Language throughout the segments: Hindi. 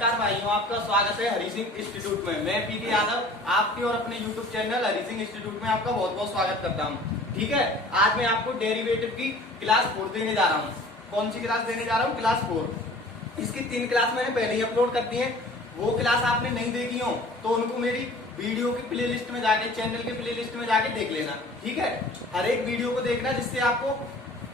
नमस्कार भाइयों, आपका स्वागत है हरि सिंह इंस्टीट्यूट में। मैं पीके यादव आपके और अपने YouTube channel Hari Singh institute में आपका बहुत बहुत स्वागत करता हूं। ठीक है, आज मैं आपको डेरिवेटिव की क्लास 4 देने जा रहा हूं। कौन सी क्लास देने जा रहा हूं? क्लास 4। इसकी 3 क्लास मैंने पहले ही अपलोड कर दी है। वो क्लास आपने नहीं देखी हो तो उनको मेरी वीडियो की प्ले लिस्ट में जाके, चैनल के प्ले लिस्ट में जाके देख लेना। ठीक है, हर एक वीडियो को देखना जिससे आपको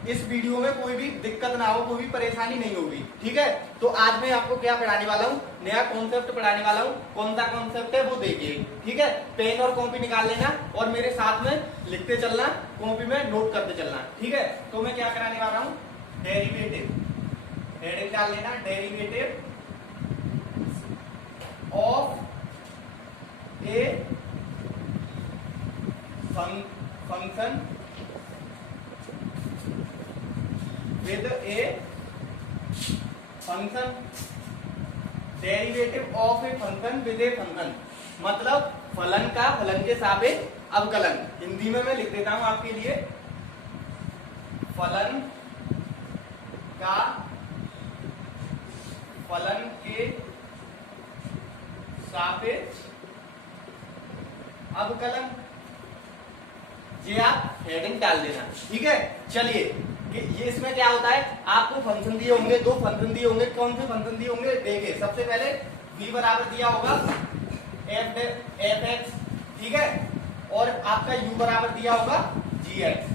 इस वीडियो में कोई भी दिक्कत ना हो, कोई भी परेशानी नहीं होगी। ठीक है, तो आज मैं आपको क्या पढ़ाने वाला हूँ, नया कॉन्सेप्ट पढ़ाने वाला हूँ। कौन सा कॉन्सेप्ट है वो देखिए। ठीक है, पेन और कॉपी निकाल लेना और मेरे साथ में लिखते चलना, कॉपी में नोट करते चलना। ठीक है, तो मैं क्या कराने वाला हूँ, डेरिवेटिव। हेडिंग डाल लेना, derivative of a function with a function, derivative of a function with a function, मतलब फलन का फलन के सापेक्ष अवकलन। हिंदी में मैं लिख देता हूं आपके लिए, फलन का फलन के सापेक्ष अवकलन। ये आप हेडिंग डाल देना। ठीक है, चलिए ये इसमें क्या होता है, आपको फंक्शन दिए होंगे, 2 फंक्शन दिए होंगे। कौन से फंक्शन दिए होंगे देखिए। सबसे पहले v बराबर दिया होगा एफ एक्स, ठीक है, और आपका u बराबर दिया होगा जी एक्स।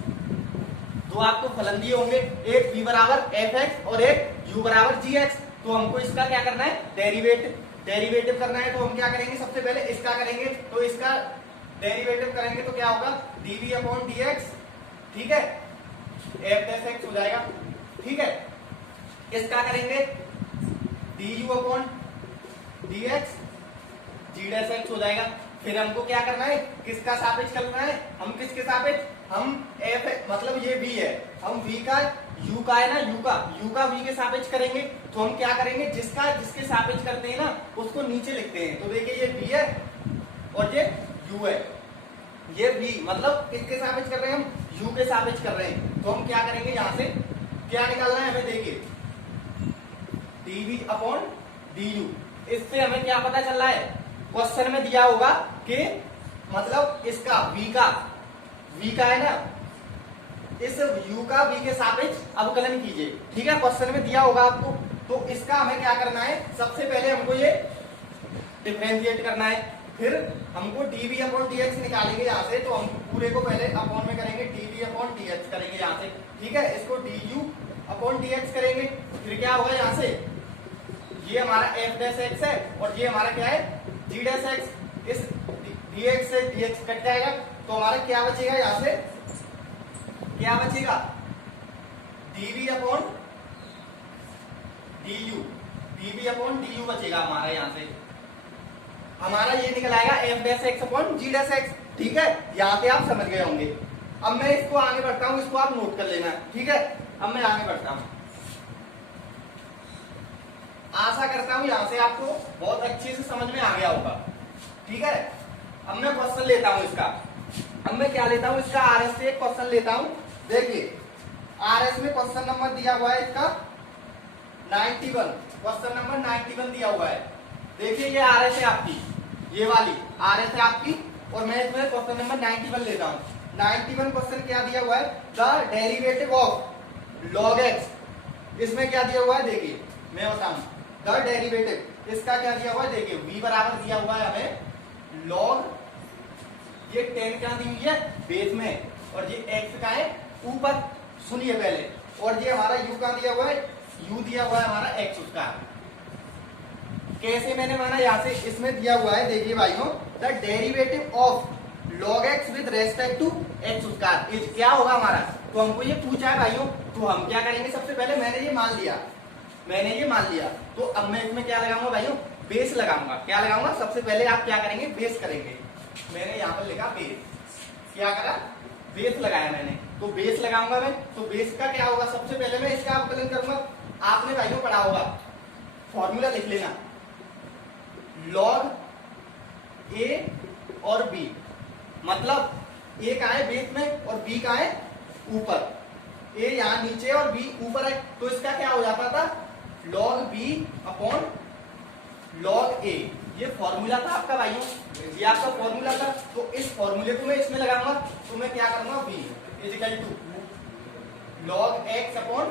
तो आपको फलन दिए होंगे, एक v बराबर एफ एक्स और एक u बराबर जी एक्स। तो हमको इसका क्या करना है, डेरिवेटिव करना है। तो हम क्या करेंगे, सबसे पहले इसका करेंगे। तो इसका डेरिवेटिव करेंगे तो क्या होगा, dv अपॉन dx। ठीक है, एफ डैश एक्स हो जाएगा। ठीक है, इसका करेंगे du अपॉन dx, जी डैश एक्स हो जाएगा। फिर हमको क्या करना है, किसका सापेक्ष करना है, हम किसके सापेक्ष, हम एफ मतलब ये v है, हम v का u का है ना, u का v के सापेक्ष करेंगे। तो हम क्या करेंगे, जिसके सापेक्ष करते हैं ना उसको नीचे लिखते हैं। तो देखिए ये v है और ये u है। ये v मतलब किसके सापेक्ष कर रहे हैं, हम u के सापेक्ष कर रहे हैं। तो हम क्या करेंगे, यहां से क्या निकालना है हमें, देखिए dv अपॉन du। इससे हमें क्या पता चल रहा है, क्वेश्चन में दिया होगा कि मतलब इसका v का है ना, इस u का v के सापेक्ष अवकलन कीजिए। ठीक है, क्वेश्चन में दिया होगा आपको। तो इसका हमें क्या करना है, सबसे पहले हमको ये डिफरेंशिएट करना है। फिर हमको dv अपॉन dx निकालेंगे यहाँ से। तो हम पूरे को पहले अपॉन में करेंगे, dv अपॉन dx करेंगे यहाँ से। ठीक है, इसको du अपॉन dx करेंगे। फिर क्या होगा, यहाँ से ये हमारा f डैश x है और ये हमारा क्या है, g डैश x। इस dx से dx कट जाएगा तो हमारा क्या बचेगा, यहाँ से क्या बचेगा, dv अपॉन du बचेगा हमारा। यहाँ से हमारा ये निकल आएगा f dash x upon g dash x। ठीक है, यहाँ पे आप समझ गए होंगे। अब मैं इसको आगे बढ़ता हूँ, इसको आप नोट कर लेना। ठीक है, अब मैं आगे बढ़ता हूँ। आशा करता हूँ यहाँ से आपको बहुत अच्छे से समझ में आ गया होगा। ठीक है, अब मैं क्वेश्चन लेता हूँ इसका। अब मैं क्या लेता हूँ, इसका आरएस से एक क्वेश्चन लेता हूँ। देखिए आरएस में क्वेश्चन नंबर दिया हुआ है इसका 91, क्वेश्चन नंबर 91 दिया हुआ है। देखिए ये आरएस है आपकी, ये वाली आरएस है आपकी, और मैं इसमें क्वेश्चन नंबर 91 लेता हूँ। 91 क्वेश्चन क्या दिया हुआ है, the derivative of log x. इसमें क्या दिया हुआ है, देखिए मैं बताऊं, द डेरिवेटिव इसका क्या दिया हुआ है, देखिए v बराबर दिया हुआ है हमें लॉग, ये 10 क्या दी हुई है बेस में, और ये x का है ऊपर। सुनिए पहले, और ये हमारा u का दिया हुआ है, u दिया हुआ है हमारा x उसका। कैसे मैंने माना, यहाँ से इसमें दिया हुआ है, देखिए भाइयों, the derivative of log x with respect to x square is क्या होगा हमारा। तो हमको ये पूछा है भाइयों, तो हम क्या करेंगे, सबसे पहले मैंने ये मान लिया। तो अब मैं इसमें क्या लगाऊंगा भाइयों, बेस लगाऊंगा। क्या लगाऊंगा, सबसे पहले आप क्या करेंगे, बेस करेंगे। मैंने यहाँ पर लिखा बेस, क्या करा, बेस लगाया मैंने। तो बेस लगाऊंगा मैं, तो बेस का क्या होगा, सबसे पहले मैं इसका अवकलन करूंगा। आपने भाइयों पढ़ा होगा, फॉर्मूला लिख लेना, लॉग ए और बी, मतलब ए का है बेस में और बी का है ऊपर। ए यहाँ नीचे और बी ऊपर है, तो इसका क्या हो जाता था, लॉग बी अपॉन लॉग ए, ये फॉर्मूला था आपका भाइयों, ये आपका फॉर्मूला था। तो इस फॉर्मूले को मैं इसमें लगाऊंगा, तो मैं क्या करूंगा, v equal to log x upon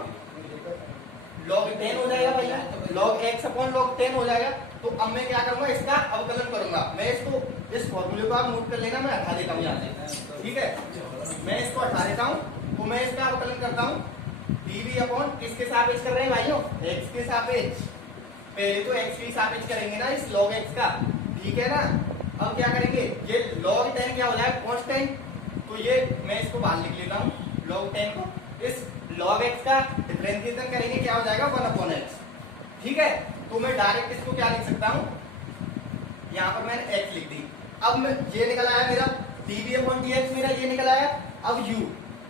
log 10 हो जाएगा भैया, लॉग एक्स अपॉन लॉग 10 हो जाएगा। तो अब मैं क्या करूंगा, इसका अवकलन करूंगा। मैं इसको, इस फॉर्मूले को आप नोट कर लेना, मैं हटा देता हूँ यहाँ से, ठीक है, मैं इसको हटा देता हूँ। तो मैं इसका अवकलन करता हूँ, dv अपॉन किसके सापेक्ष कर रहे हैं भाइयों, x के सापेक्ष। पहले तो x के सापेक्ष करेंगे ना इस log x का, ठीक है ना। अब क्या करेंगे, ये log 10 क्या हो जाएगा, कांस्टेंट, तो ये मैं इसको बाहर लिख लेता हूँ log 10 को। इस log x का डिफरेंशिएशन करेंगे, क्या हो जाएगा 1 अपॉन x, ठीक है। तो मैं डायरेक्ट इसको क्या लिख सकता हूँ, यहाँ पर मैंने x लिख दी। अब मैं ये निकल आया मेरा dv अपॉन dx, मेरा ये निकल आया। अब u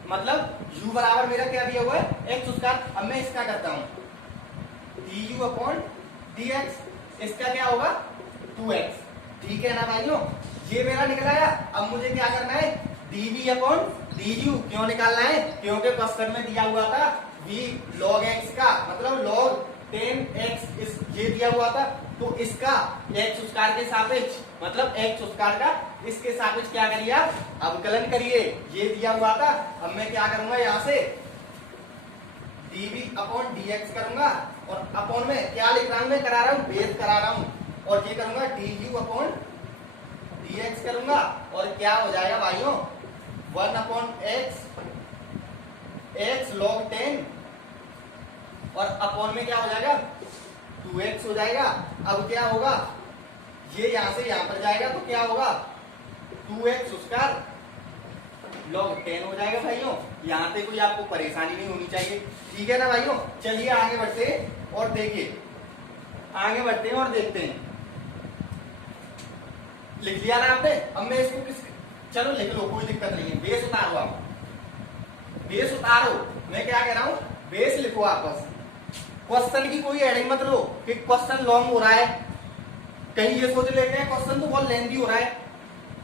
मतलब u बराबर मेरा क्या दिया हुआ है, x उसका। अब मैं इसका करता हूँ du अपॉन dx, इसका क्या होगा 2x, ठीक है ना भाइयों, ये मेरा निकल आया। अब मुझे क्या करना है, dv अपॉन du, क्यों निकालना है, क्योंकि क्वेश्चन में दिया हुआ था v log x का, मतलब log 10x इस ये दिया हुआ था। तो इसका x स्क्वायर के सापेक्ष, मतलब x स्क्वायर का इसके सापेक्ष क्या करिए आप, अवकलन करिए, ये दिया हुआ था। अब मैं क्या करूंगा, यहाँ से dv अपॉन dx करूंगा, और अपॉन में क्या लिख रहा हूं, मैं करा रहा हूं बेस करा रहा हूं, और ये करूंगा du अपॉन dx करूंगा, और क्या हो जाएगा भाइयों 1 अपॉन x log 10, और अपॉन में क्या हो जाएगा 2x हो जाएगा। अब क्या होगा, ये यहां से यहां पर जाएगा, तो क्या होगा 2x स्क्वायर log 10 हो जाएगा भाइयों। यहाँ पे कोई आपको परेशानी नहीं होनी चाहिए, ठीक है ना भाइयों। चलिए आगे बढ़ते हैं और देखिए, आगे बढ़ते हैं और देखते हैं। लिख लिया ना आपने, अब मैं इसको किस, चलो लिख लो, कोई दिक्कत नहीं है। बेस उतारो, आप बेस उतारो, मैं क्या कह रहा हूं, बेस लिखो आप बस। क्वेश्चन की कोई हेडिंग मत लो कि क्वेश्चन लॉन्ग हो रहा है, कहीं ये सोच लेते हैं क्वेश्चन तो बहुत लेंथी हो रहा है।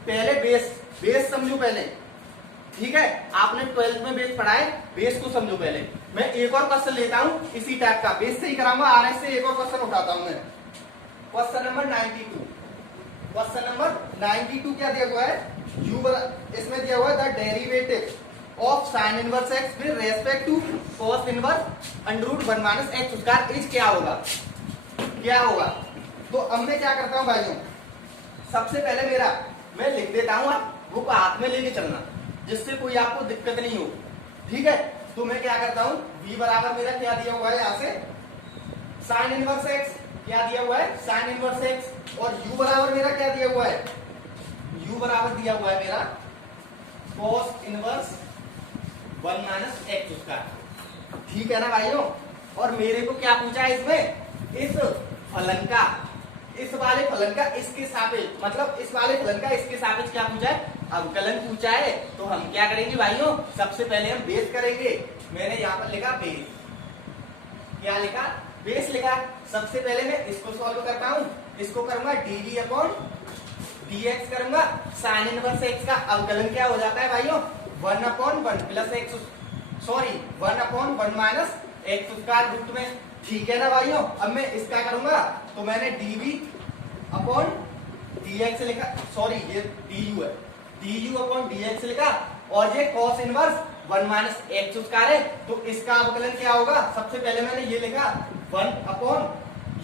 पहले बेस समझो पहले, ठीक है। आपने 12th में बेस पढ़ा है, बेस को समझो पहले। मैं एक और क्वेश्चन लेता हूं इसी टाइप का, बेस से ही कराऊंगा, आरएस से एक और क्वेश्चन उठाता हूं मैं। क्वेश्चन नंबर 92, क्वेश्चन नंबर 92 क्या दिया हुआ है, इसमें दिया हुआ है the derivative of sine inverse x with respect to cos inverse under root 1 minus x square is क्या होगा, क्या होगा। तो अब मैं क्या करता हूं भाइयों, सबसे पहले मेरा मैं लिख देता हूं, आप बुक हाथ में लेके चलना, जिससे कोई आपको दिक्कत नहीं हो, ठीक है। तो मैं क्या करता हूं, v बराबर मेरा क्या दिया हुआ है, यहाँ से साइन इनवर्स एक्स, क्या दिया हुआ है साइन इनवर्स एक्स, और u बराबर मेरा क्या दिया हुआ है, u बराबर दिया हुआ है मेरा cos इनवर्स 1 माइनस एक्स उसका, ठीक है ना भाइयों। और मेरे को क्या पूछा है इसमें, इस फलन का, इस वाले फलन का इसके सापेक्ष, मतलब इस वाले फलन का इसके सापेक्ष क्या पूछा है, अवकलन पूछा है। तो हम क्या करेंगे भाइयों, सबसे पहले हम बेस करेंगे। मैंने यहाँ पर लिखा बेस, क्या लिखा, बेस लिखा। सबसे पहले मैं इसको सॉल्व करता हूँ, इसको करूंगा dv अपॉन dx करूंगा, साइन इनवर्स एक्स का अवकलन क्या हो जाता है भाइयों 1 upon 1 plus x, sorry 1 upon 1 minus x square root में, ठीक है ना भाइयों। अब मैं इसका करूंगा, तो मैंने dv अपॉन dx लिखा, सॉरी ये du है, du अपॉन dx लिखा, और ये cos inverse 1 minus x square है। तो इसका अवकलन क्या होगा, सबसे पहले मैंने ये लिखा 1 अपॉन,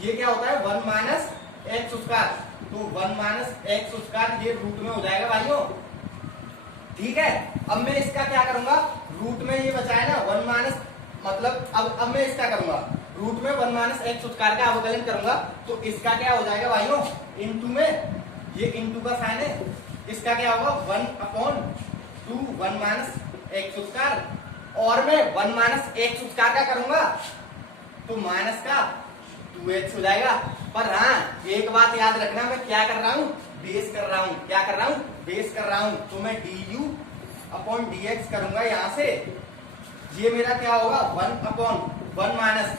ये क्या होता है 1 माइनस एक्स स्क्वायर, तो 1 माइनस एक्स स्क्वायर ये रूट में हो जाएगा भाइयों, ठीक है। अब मैं इसका क्या करूंगा, रूट में ये बचा है ना 1 माइनस, मतलब अब मैं इसका करूंगा रूट में 1 माइनस एक्स स्क्वायर का अवकलन करूंगा, तो इसका क्या हो जाएगा भाइयों, इनटू में ये इनटू का साइन है, इसका क्या होगा 1 अपॉन 2 1 माइनस एक्स स्क्वायर, और मैं 1 माइनस एक्स स्क्वायर का करूंगा तो माइनस का 2x हो जाएगा। पर हाँ एक बात याद रखना, मैं क्या कर रहा हूँ, बेस कर रहा हूँ, क्या कर रहा हूँ, बेस कर रहा हूँ। तो मैं du अपॉन dx करूंगा, यहाँ से ये मेरा क्या होगा 1 अपॉन 1 माइनस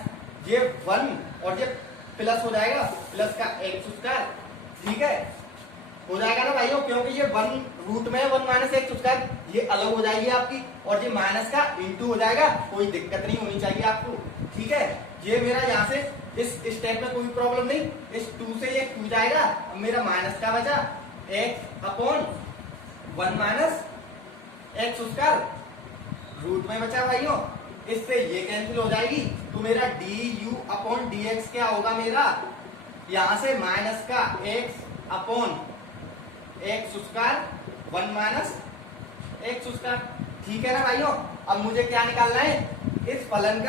ये 1 और ये प्लस हो जाएगा, प्लस का एक्स स्क्वायर, ठीक है। हो जाएगा ना भाइयों, क्योंकि ये 1 रूट में 1 माइनस एक्स स्क्वायर, ये अलग हो जाएगी आपकी, और ये माइनस का इंटू हो जाएगा, कोई दिक्कत नहीं होनी चाहिए आपको। ठीक है, ये मेरा यहाँ से इस स्टेप में कोई प्रॉब्लम नहीं, इस 2 से ये 2 जाएगा, अब मेरा माइनस का बचा x upon 1 minus x square root में बचा भाइयों, इससे ये कैंसिल हो जाएगी, तो मेरा D you upon D x क्या होगा मेरा, यहां से माइनस का x upon x square 1 minus x square. ठीक है ना भाइयों, अब मुझे क्या निकालना है, इस फलन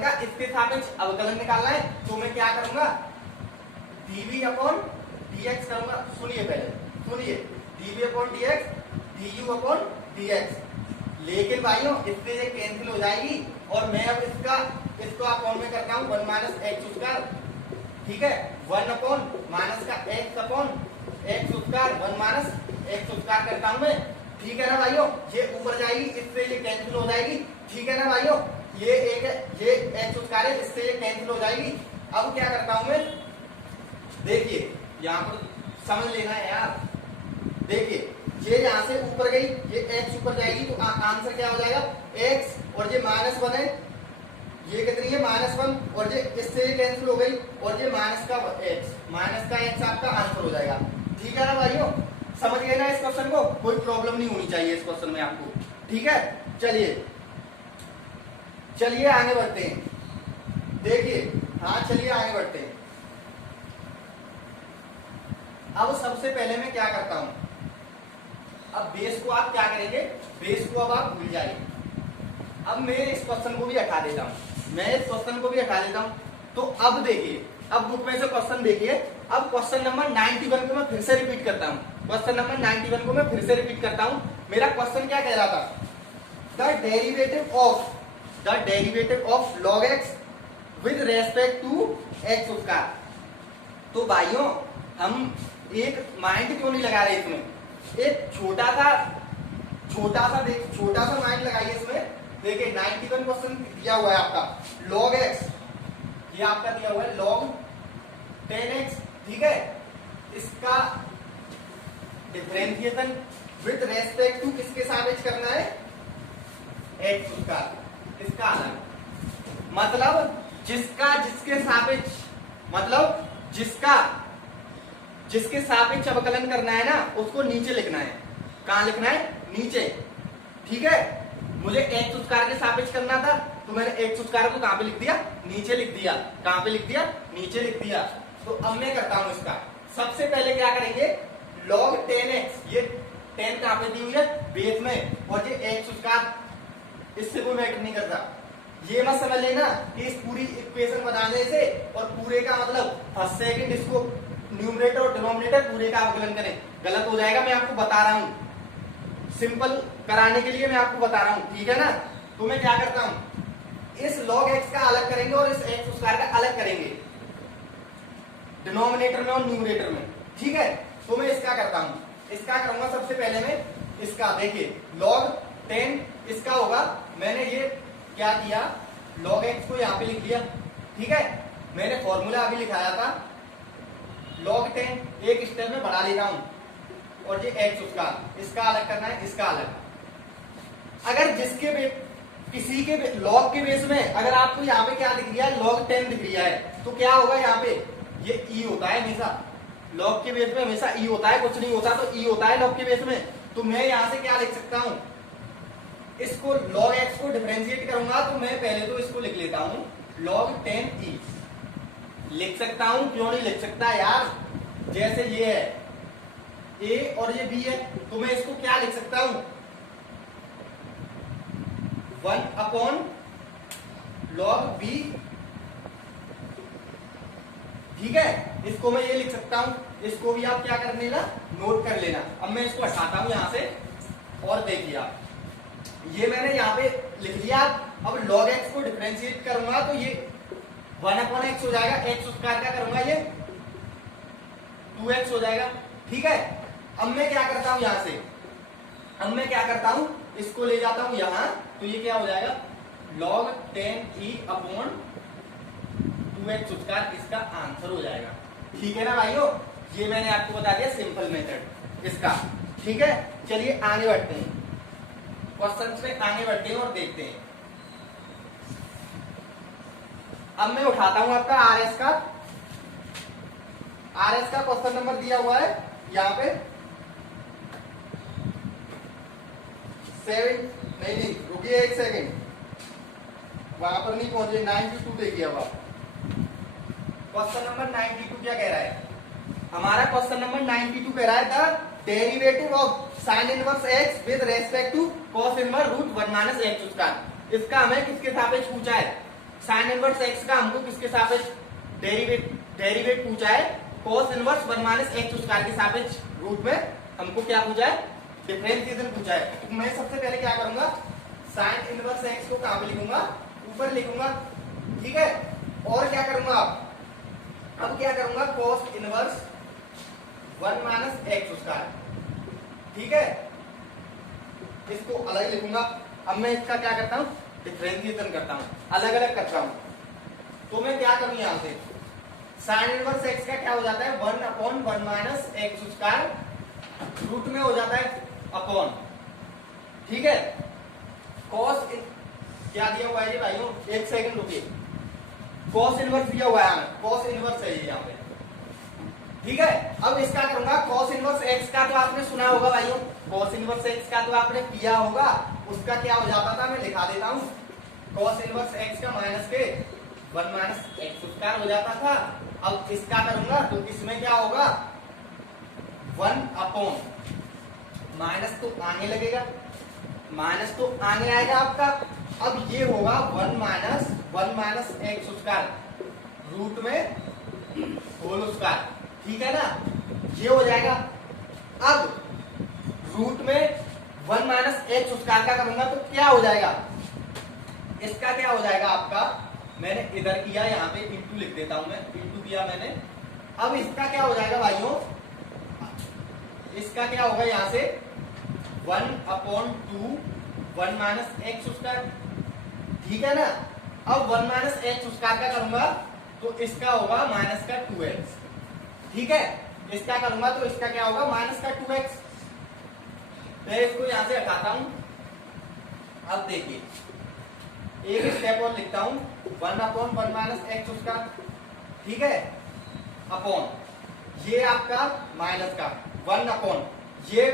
का इसके सापेक्ष अवकलन निकालना है, तो मैं क्या करूंगा, डीवी अपॉन डीएक्स करूंगा। सुनिए पहले, सुनिए, D V upon D X D U upon D X, लेकिन भाइयों इससे ये कैंसिल हो जाएगी, और मैं अब इसको अपॉन में करता हूं 1 माइनस एक्स स्क्वायर। ठीक है, 1 अपॉन माइनस का x upon x square 1 minus x square करता हूं मैं। ठीक है ना भाइयों, ये ऊपर जाएगी, इससे ये कैंसिल हो जाएगी। ठीक है ना भाइयों, ये एक्स स्क्वायर है, इससे ये कैंसिल हो जाएगी। अब क्या करता हूं मैं, देखिए यहाँ पर समझ लेना है यार, देखिए ये यहाँ से ऊपर गई, ये एक्स ऊपर जाएगी, तो आंसर क्या हो जाएगा, एक्स, और ये -1 है, ये कितनी है -1, और ये इससे ये कैंसिल हो गई, और ये माइनस का एक्स आपका आंसर हो जाएगा। ठीक है ना भाइयों, समझ गए ना इस क्वेश्चन को, कोई प्रॉब्लम नहीं होनी चाहिए इस क्वेश्चन में आपको। ठीक है, चलिए आगे बढ़ते हैं, देखिए, हाँ चलिए आगे बढ़ते हैं। अब सबसे पहले मैं क्या करता हूं, अब बेस को आप क्या करेंगे, बेस को अब आप भूल जाइए। अब मैं इस क्वेश्चन को भी हटा देता हूं, तो अब देखिए, अब बुक में से क्वेश्चन देखिए, अब क्वेश्चन नंबर 91 को मैं फिर से रिपीट करता हूं, मेरा क्वेश्चन क्या कह रहा था, the derivative of log x with respect to x square. तो भाइयों हम एक माइंड क्यों नहीं लगा रहे इसमें, एक छोटा सा माइंड लगाइए इसमें। देखिए 91 क्वेश्चन दिया हुआ है आपका, log x, ये आपका दिया हुआ है log 10x। ठीक है, इसका डिफरेंशिएशन विद रेस्पेक्ट टू किसके सापेक्ष करना है, एक्स स्क्वायर, इसका अलग, मतलब जिसके सापेक्ष, मतलब जिसके सापेक्ष अवकलन करना है ना, उसको नीचे लिखना है। कहां लिखना है, नीचे। ठीक है, मुझे एक्स स्क्वायर के सापेक्ष करना था, तो मैंने एक्स स्क्वायर को कहां पे लिख दिया, नीचे लिख दिया। कहां पे लिख दिया, नीचे लिख दिया। तो अब मैं करता हूं इसका, सबसे पहले क्या करेंगे, log 10x, ये 10 कहां पे दी हुई है, बेस में, और ये एक्स स्क्वायर, इससे कोई मैटर नहीं करता। ये मत समझ लेना कि इस पूरी इक्वेशन बनाने से और पूरे का मतलब फर्स्ट सेकंड इसको न्यूमरेटर और डिनोमिनेटर पूरे का अवकलन करें, गलत हो जाएगा। मैं आपको बता रहा हूं, सिंपल कराने के लिए मैं आपको बता रहा हूं। ठीक है ना, तो मैं क्या करता हूं, इस log x का अलग करेंगे और इस एक्स स्क्वायर का अलग करेंगे, डिनोमिनेटर में और न्यूमरेटर में। ठीक है, तो मैं इसका करता हूं, इसका करूंगा सबसे पहले मैं इसका। देखिए log 10 इसका होगा, मैंने ये क्या किया, log x को यहाँ पे लिख लिया। ठीक है, मैंने फॉर्मूला अभी लिखाया था, log 10 एक स्टेप में बढ़ा लेता हूं, और ये x उसका, इसका अलग करना है, इसका अलग। अगर किसी के log के बेस में अगर आपको यहाँ पे क्या दिख रहा है, log 10 दिख रहा है, तो क्या होगा, यहाँ पे ये e होता है हमेशा, log के बेस में हमेशा e होता है, कुछ नहीं होता तो e होता है log के बेस में। तो मैं यहाँ से क्या लिख सकता हूँ, इसको log x को डिफरेंशिएट करूंगा, तो मैं पहले तो इसको लिख लेता हूं log 10e, लिख सकता हूं, क्यों नहीं लिख सकता यार, जैसे ये है a और ये b है, तो मैं इसको क्या लिख सकता हूं, 1 अपॉन log b। ठीक है, इसको मैं ये लिख सकता हूं, इसको भी आप क्या कर लेना, नोट कर लेना। अब मैं इसको हटाता हूं यहां से, और देखिए आप, ये मैंने यहाँ पे लिख लिया। अब log x को डिफरेंशिएट करूंगा, तो ये 1 अपॉन x हो जाएगा, एक्स स्क्वायर का करूंगा ये 2x हो जाएगा। ठीक है, अब मैं क्या करता हूं यहां से, अब मैं क्या करता हूं, इसको ले जाता हूं यहां, तो ये क्या हो जाएगा, log 10e upon 2x square, इसका आंसर हो जाएगा। ठीक है ना भाइयों, ये मैंने आपको बता दिया सिंपल मेथड इसका। ठीक है, चलिए आगे बढ़ते हैं, क्वेश्चंस में आगे बढ़ते हैं और देखते हैं। अब मैं उठाता हूं आपका आरएस का क्वेश्चन नंबर दिया हुआ है यहाँ पे 7, नहीं रुकिए एक सेकेंड, वहां पर नहीं पहुंचे, 92 देखिए। अब आप क्वेश्चन नंबर 92 क्या कह रहा है? हमारा क्वेश्चन नंबर 92 कह रहा है the derivative of sine inverse x with respect to cos inverse root 1 minus x square. इसका हमें किसके सापेक्ष पूछा है? साइन इनवर्स एक्स का हमको किसके सापेक्ष डेरिवेट पूछा है? Cos inverse 1 minus x square के सापेक्ष रूट में हमको क्या पूछा है? डिफरेंशिएशन पूछा है। तो मैं सबसे पहले क्या करूंगा, साइन इनवर्स एक्स को कहां पे लिखूंगा? ऊपर लिखूंगा। ठीक है, और क्या करूंगा अब क्या करूंगा? Cos inverse 1 minus x square. ठीक है, इसको अलग लिखूंगा। अब मैं इसका क्या करता हूं? डिफरेंशिएशन करता हूं, अलग अलग करता हूं। तो मैं क्या करूं यहां से, साइन इनवर्स एक्स का क्या हो जाता है? 1/1 माइनस एक्स स्क्वायर रूट में हो जाता है अपॉन। ठीक है, कॉस क्या दिया हुआ है भाइयों? एक सेकंड रुकिए, कॉस इनवर्स दिया हुआ है, कॉस इनवर्स है ये यहाँ पे। ठीक है, अब इसका करूंगा कॉस इनवर्स एक्स का, तो आपने सुना होगा भाइयों, कॉस इनवर्स एक्स का तो आपने किया होगा। उसका क्या हो जाता था, मैं लिखा देता हूं, कॉस इनवर्स एक्स का माइनस के 1 माइनस एक्स स्क्वायर हो जाता था। अब इसका करूंगा तो इसमें क्या होगा? 1 अपॉन माइनस तो आगे लगेगा, माइनस तो आगे आएगा आपका। अब ये होगा 1 माइनस एक्स स्क्वायर रूट में होल स्क्वायर। ठीक है ना, ये हो जाएगा। अब रूट में 1 माइनस एक्स स्क्वायर का करूंगा तो क्या हो जाएगा? इसका क्या हो जाएगा आपका? मैंने इधर किया, यहाँ पे इंटू लिख देता हूं मैं, इंटू किया मैंने। अब इसका क्या हो जाएगा भाइयों? इसका क्या होगा यहां से? 1/2 1 माइनस एक्स स्क्वायर। ठीक है ना, अब 1 माइनस एक्स स्क्वायर का करूंगा तो इसका होगा माइनस का 2x। ठीक है, इसका करूंगा तो इसका क्या होगा? माइनस का 2x। मैं इसको यहां से हटाता हूं। अब देखिए, एक स्टेप और लिखता हूं, 1/1 माइनस एक्स स्क्वायर। ठीक है, अपॉन ये आपका माइनस का 1 अपॉन ये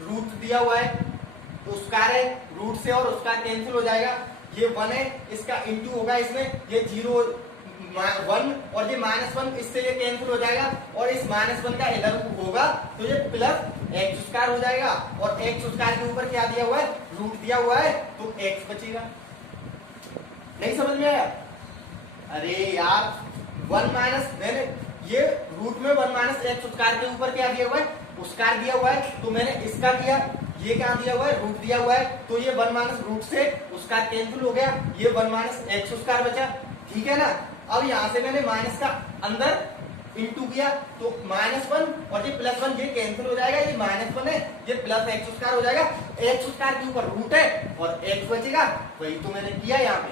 रूट दिया हुआ है, स्क्वायर है, रूट से और उसका कैंसिल हो जाएगा। ये 1 है, इसका इंटू होगा इसमें, ये 0 1 और ये -1, इससे ये कैंसिल हो जाएगा और इस -1 का इधर होगा तो ये प्लस एक्स स्क्वायर हो जाएगा। और एक्स स्क्वायर के ऊपर क्या दिया हुआ है? रूट दिया हुआ है, तो एक्स बचेगा। नहीं समझ में आया? अरे यार 1 माइनस, मैंने ये रूट में 1 माइनस एक्स स्क्वायर के ऊपर क्या दिया हुआ है? स्क्वायर दिया हुआ है, तो मैंने इसका किया। ये क्या दिया हुआ है? रूट दिया हुआ है, तो ये 1 माइनस रूट से उसका कैंसिल हो गया, ये 1 माइनस एक्स स्क्वायर बचा। ठीक है ना, अब यहां से मैंने माइनस का अंदर इंटू किया तो -1 और ये +1 ये कैंसिल हो जाएगा, ये -1 है, ये प्लस एक्स स्क्वायर हो जाएगा। एक्स स्क्वायर के ऊपर रूट है और एक्स बचेगा, वही तो मैंने किया यहाँ पे।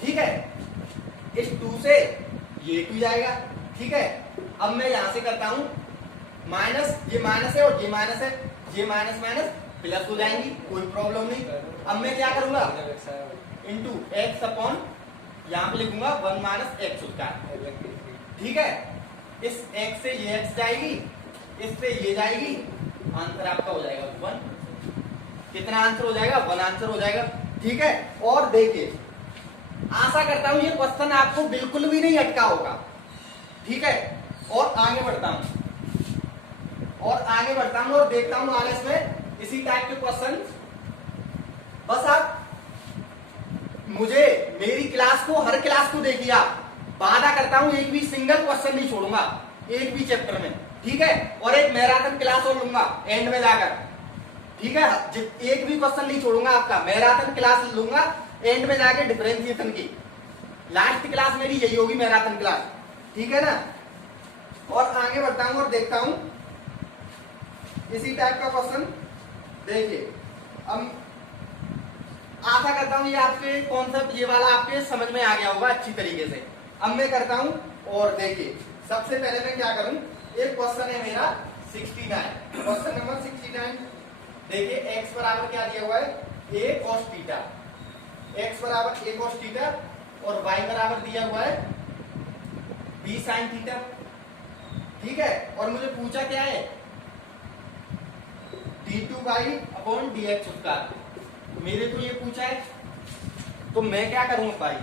ठीक है, इस 2 से ये 2 जाएगा। ठीक है, अब मैं यहां से करता हूं माइनस, ये माइनस है और ये माइनस है, ये माइनस माइनस प्लस हो जाएंगी, कोई प्रॉब्लम नहीं। अब मैं क्या करूंगा? इंटू एक्स अपॉन यहाँ पे लिखूंगा 1 माइनस एक्स स्क्वायर। ठीक है, इस x से ये x जाएगी, इससे ये जाएगी, आंसर आपका हो जाएगा 1। कितना आंसर हो जाएगा? 1 आंसर हो जाएगा। ठीक है, और देखिए, आशा करता हूं ये क्वेश्चन आपको बिल्कुल भी नहीं अटका होगा। ठीक है, और आगे बढ़ता हूं और देखता हूं आगे इसमें इसी टाइप के क्वेश्चन। बस आप मुझे मेरी क्लास को, हर क्लास को देखिए आप, वादा करता हूं एक भी सिंगल क्वेश्चन नहीं छोड़ूंगा एक भी चैप्टर में। ठीक है, और एक मैराथन क्लास और लूंगा एंड में जाकर। ठीक है, एक भी क्वेश्चन नहीं छोड़ूंगा आपका, मैराथन क्लास लूंगा एंड में जाकर डिफरेंशिएशन की। लास्ट क्लास मेरी यही होगी, मैराथन क्लास। ठीक है ना, और आगे बढ़ता हूं और देखता हूं इसी टाइप का क्वेश्चन। देखिए, अब आशा करता हूं ये आपके कॉन्सेप्ट, ये वाला आपके समझ में आ गया होगा अच्छी तरीके से। अब मैं करता हूं और देखिए, सबसे पहले मैं क्या करूं, एक क्वेश्चन है मेरा 69, क्वेश्चन नंबर 69। देखिए x बराबर क्या दिया हुआ है, a cos थीटा, x बराबर a cos थीटा और y बराबर दिया हुआ है b sin थीटा। ठीक है, और मुझे पूछा क्या है, d2y/dx उसका, मेरे को ये पूछा है। तो मैं क्या करूंगा भाई,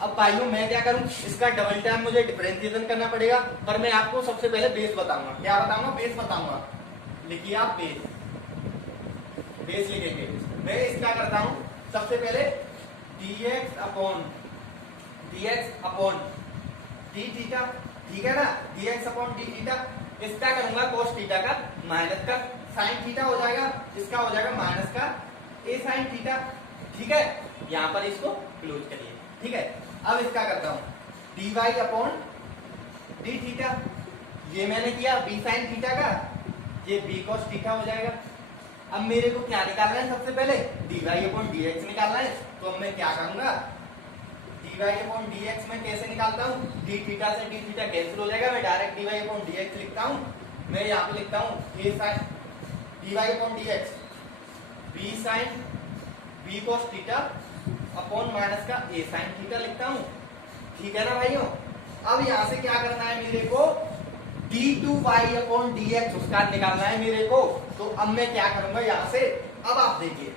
अब भाइयों मैं क्या करूं, इसका डबल टाइम मुझे डिफरेंशिएशन करना पड़ेगा। पर मैं आपको सबसे पहले बेस बताऊंगा। क्या बताऊंगा, बेस बताऊंगा। लिखिए आप बेस, बेस लिखेंगे। मैं इसका करता हूं सबसे पहले dx अपॉन d थीटा, ठीक है ना, dx अपॉन d थीटा। इसका करूंगा cos थीटा का माइनस का sin थीटा हो जाएगा, इसका हो जाएगा माइनस का a sin थीटा। ठीक है, यहां पर इसको क्लोज करिए। ठीक है, अब इसका करता हूं dy अपॉन d थीटा, ये मैंने किया b sin थीटा का, ये b cos थीटा हो जाएगा। अब मेरे को क्या निकालना है, सबसे पहले dy अपॉन dx निकालना है। तो अब मैं क्या करूंगा, dy अपॉन dx में कैसे निकालता हूँ, d थीटा से d थीटा कैंसिल हो जाएगा, मैं डायरेक्ट dy अपॉन dx लिखता हूँ। मैं यहाँ पे लिखता हूँ a sin dy upon dx b sin b cos theta upon minus का a sin थीटा लिखता हूँ। ठीक है ना भाइयों, अब यहाँ से क्या करना है मेरे को, d2y अपॉन dx उसका निकालना है मेरे को। तो अब मैं क्या करूंगा यहाँ से, अब आप देखिए,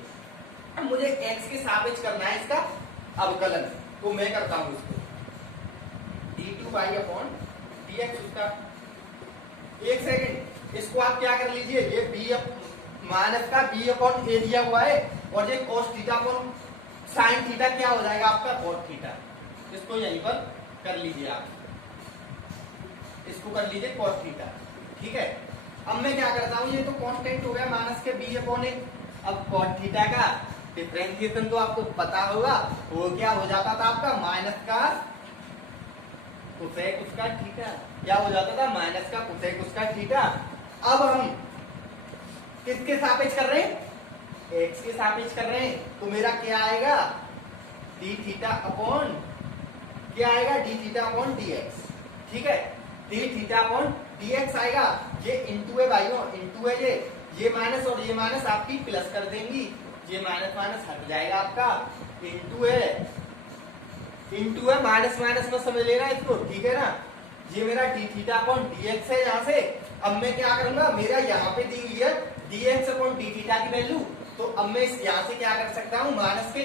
अब मुझे x के सापेक्ष करना है इसका अवकलन, तो मैं करता हूं इसको d2y अपॉन dx उसका। एक सेकंड, इसको आप क्या कर लीजिए, ये b माइनस का b अपॉन a दिया हुआ है, और ये cos theta upon sin theta क्या हो जाएगा आपका cos थीटा। इसको यहीं पर कर लीजिए आप, इसको कर लीजिए cos थीटा। ठीक है, अब मैं क्या करता हूं, ये तो कांस्टेंट हो गया माइनस के b अपॉन a। अब cos थीटा का डिफरेंशिएशन तो आपको पता होगा, वो क्या हो जाता था आपका माइनस का कोसेक उसका थीटा, क्या हो जाता था माइनस का कोसेक उसका थीटा। अब हम किसके सापेक्ष कर रहे हैं, x के सापेक्ष कर रहे हैं, तो मेरा क्या आएगा, d थीटा अपॉन क्या आएगा, d थीटा अपॉन dx। ठीक है, d थीटा अपॉन dx आएगा, ये इंटू है भाइयों, इंटू है ये माइनस और ये माइनस आपकी प्लस कर देंगी, ये माइनस माइनस हट जाएगा आपका, इंटू है माइनस माइनस में समझ लेना इसको। ठीक है ना, ये मेरा d थीटा अपॉन dx है यहाँ से। अब मैं क्या करूंगा, मेरा यहाँ पे दी हुई है dx अपॉन d थीटा की वैल्यू, तो अब मैं यहाँ से क्या कर सकता हूँ, माइनस के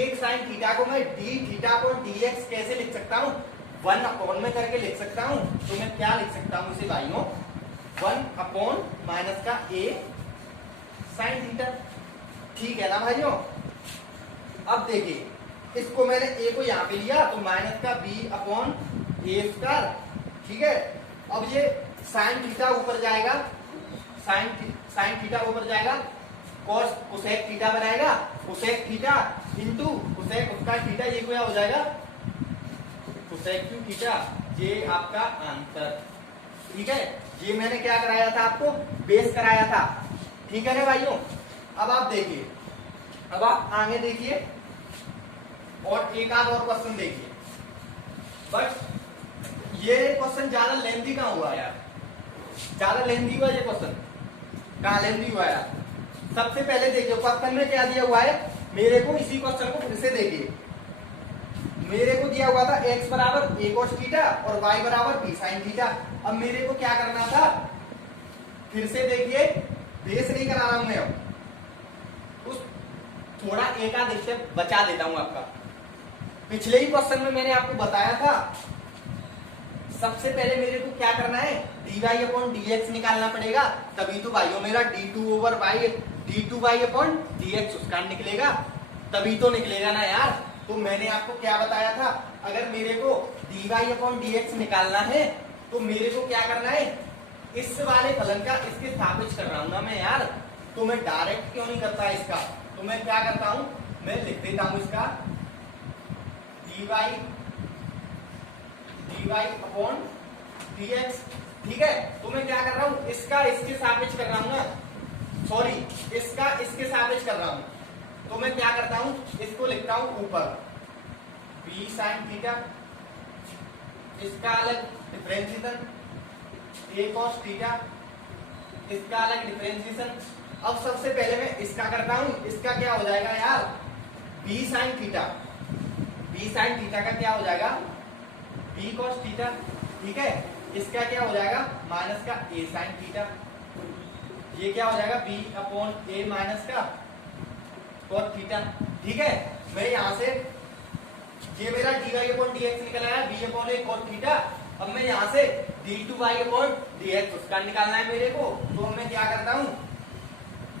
एक साइन थीटा को मैं d थीटा अपॉन dx कैसे लिख सकता हूँ, 1 अपॉन में करके लिख सकता हूँ। तो मैं क्या लिख सकता हूँ इसे भाइयों, 1 अपॉन माइनस का a साइन थीटा। ठीक है ना भाइयों, अब देखिए, इसको मैंने a को यहाँ पे लिया, तो माइनस का b अपॉन a स्क्वायर। ठीक है, अब ये साइन थीटा ऊपर जाएगा, साइन थीटा ऊपर जाएगा, कॉस कोसेक थीटा बनाएगा, कोसेक थीटा इंटू कोसेक उसका थीटा, ये क्या हो जाएगा कोसेक क्यू थीटा, ये आपका आंसर। ठीक है, ये मैंने क्या कराया था आपको, बेस कराया था। ठीक है ना भाइयों, अब आप देखिए, अब आप आगे देखिए और एक आध और क्वेश्चन देखिए। बट ये क्वेश्चन ज्यादा लेंथी कहाँ हुआ यार, ज्यादा लेंथी हुआ ये क्वेश्चन, कहाँ लेंथी हुआ यार। सबसे पहले देखिए क्वेश्चन में क्या दिया हुआ है मेरे को, इसी क्वेश्चन को फिर से देखिए। मेरे को दिया हुआ था x बराबर a cos थीटा और y बराबर b sin थीटा। अब मेरे को क्या करना था, फिर से देखिए, बेस नहीं करा रहा हूं मैं, उस थोड़ा एक आध स्टेप बचा देता हूं आपका। पिछले ही क्वेश्चन में मैंने आपको बताया था, सबसे पहले मेरे को क्या करना है, dy अपॉन dx निकालना पड़ेगा, तभी तो भाइयों मेरा d2y अपॉन dx उसका निकलेगा, तभी तो निकलेगा ना यार। तो मैंने आपको क्या बताया था, अगर मेरे को dy अपॉन dx निकालना है तो मेरे को क्या करना है, इस वाले फलन का इसके सापेक्ष कर रहा हूं ना मैं यार। तो मैं डायरेक्ट क्यों नहीं करता इसका, तो मैं क्या करता हूं, मैं लिख देता हूं इसका dy अपॉन dx। ठीक है, तो मैं क्या कर रहा हूं, इसका इसके सापेक्ष कर रहा हूं ना, सॉरी इसका इसके सापेक्ष कर रहा हूं। तो मैं क्या करता हूं, इसको लिखता हूं ऊपर b sin थीटा, इसका अलग डिफरेंशिएशन, ए कॉस थीटा, इसका अलग डिफरेंशिएशन। अब सबसे पहले मैं इसका करता हूं, इसका क्या हो जाएगा यार, B sine theta, B sine theta का क्या हो जाएगा, बी कॉस थीटा, ठीक है। इसका क्या हो जाएगा माइनस का ए साइन थीटा, ये क्या हो जाएगा बी अपॉन ए माइनस का कॉस थीटा, ठीक है। मैं यहां से ये मेरा dy अपॉन dx निकल आया बी अपॉन ए कॉस थीटा। अब मैं यहां से d2y अपॉन dx उसका निकालना है मेरे को, तो मैं क्या करता हूं,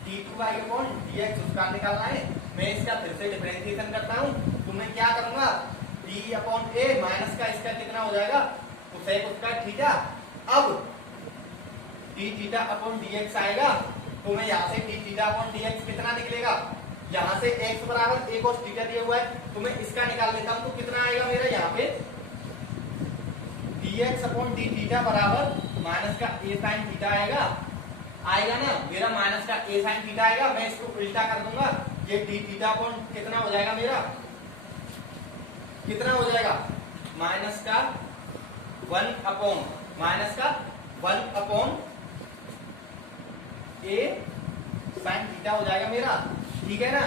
d2y अपॉन dx उसका निकालना है। मैं इसका फिर से डिफरेंशिएशन करता हूं, तो मैं क्या करूंगा, d अपॉन ए माइनस का इसका कितना हो जाएगा कोसेक उसका थीटा। अब d थीटा अपॉन dx आएगा, तो मैं यहाँ से d थीटा अपॉन dx कितना निकलेगा, यहाँ से x बराबर a cos थीटा दिया हुआ है, तो मैं इसका निकाल लेता हूँ, तो कितना आएगा मेरा यहाँ पे dx अपॉन d थीटा बराबर माइनस का a sin थीटा आएगा, आएगा ना मेरा माइनस का a sin थीटा आएगा। मैं इसको उल्टा कर दूंगा, ये d थीटा अपॉन कितना हो जाएगा मेरा, कितना हो जाएगा माइनस का 1 अपॉन माइनस का 1 अपॉन a sin थीटा हो जाएगा मेरा, ठीक है ना।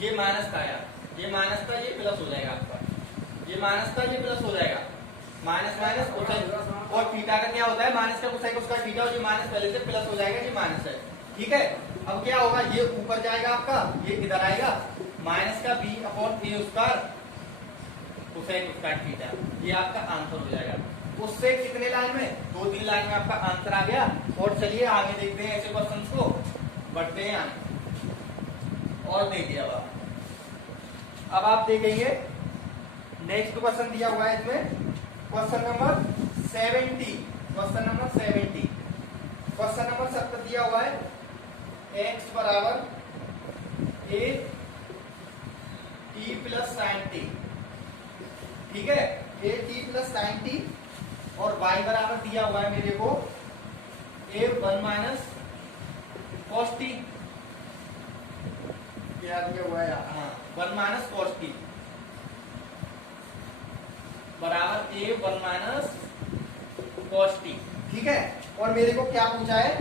ये माइनस था यार, ये माइनस था, ये प्लस हो जाएगा आपका, ये माइनस था, ये प्लस हो जाएगा, माइनस माइनस कोसाइन, और थीटा का क्या होता है माइनस का कोसाइन उसका थीटा, और ये माइनस पहले से प्लस हो जाएगा, ये माइनस है, ठीक है। अब क्या होगा, ये ऊपर जाएगा आपका, ये इधर आएगा, माइनस का बी अपॉन ए स्क्वायर कोसाइन उसका थीटा, ये आपका आंसर हो जाएगा। उससे कितने लाइन में, 2-3 लाइन में आपका आंसर आ गया। और चलिए आगे देखते हैं ऐसे क्वेश्चंस को, बढ़ते हैं आगे और देखिए। अब आप देखेंगे नेक्स्ट क्वेश्चन दिया हुआ है इसमें, question number 70, question number 70, question number 70 दिया हुआ है, x बराबर a t plus sign T, ठीक है, a t plus sign T, और y बराबर दिया हुआ है मेरे को a 1 माइनस कॉस टी, क्या दिया हुआ है, हाँ 1 माइनस कॉस टी बराबर a 1 माइनस कॉस टी, ठीक है। और मेरे को क्या पूछा है,